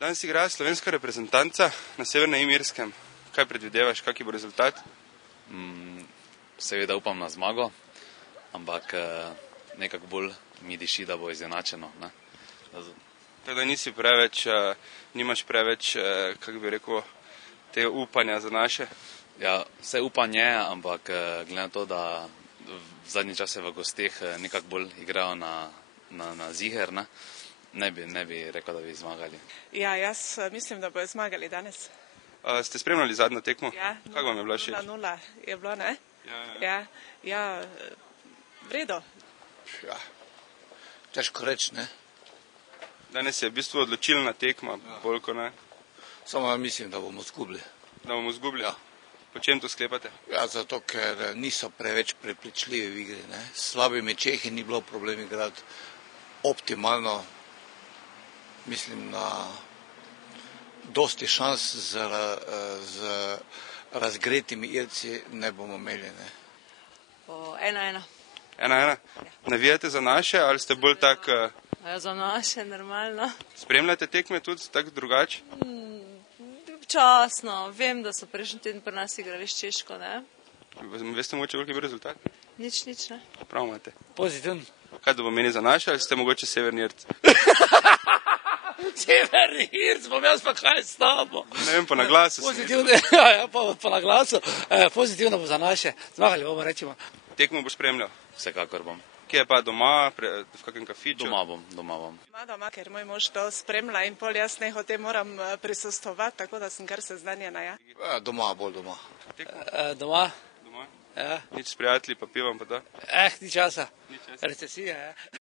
Danes igra slovenska reprezentanca na Severnem Irskem. Kaj predvidevaš, kak bo rezultat? Seveda upam na zmago, ampak nekako bolj mi diši, da bo izenačeno. Ne? Teda nimaš preveč, kako bi rekel, te upanja za naše? Ja, vse upanje, ampak glede na to, da v zadnji čase v gosteh nekako bolj igrajo na ziher, ne bi rekel, da bi zmagali. Ja, jaz mislim, da bojo zmagali danes. Ste spremljali zadnjo tekmo? Ja, Kako vam je bila všeč? 0-0 je bilo, ne? Ja, v redu. Ja, težko reči, ne? Danes je v bistvu odločilna tekma, bolj kot ne. Samo mislim, da bomo izgubili. Da bomo izgubili? Ja. Po čem to sklepate? Ja, zato ker niso preveč prepričljivi v igri, ne? S slabimi Čehi ni bilo problem igrati optimalno. Mislim, na dosti šans z razgretimi Irci ne bomo imeli, ne? Po 1-1. 1-1? Navijate za naše ali ste bolj tak... Za naše, normalno. Spremljate tekme tudi tako drugače? Občasno. Vem, da so prejšnji teden pri nas igrali s Češko, ne? Veste mogoče, koliko je bil rezultat? Nič, ne. Prav imate. Pozitivno. Kaj to pomeni za naše ali ste mogoče Severni Irci? Severni Irci, bom jaz pa kaj s tabo? Ne vem, po naglasu. Pozitivno, ja, po naglasu. Pozitivno bo za naše. Zmagali bomo, rečemo. Tekmo boš spremljal? Vsekakor bom. Kje je pa doma, v kakem kafiču? Doma bom. Doma, ker moj mož to spremlja in pol jaz nehote moram prisustovati, tako da sem kar seznanjena, ja. Doma, bolj doma. Doma. Doma? Ja. Nič s prijatelji, pa pivam pa to? Ni časa. Recesija, ja.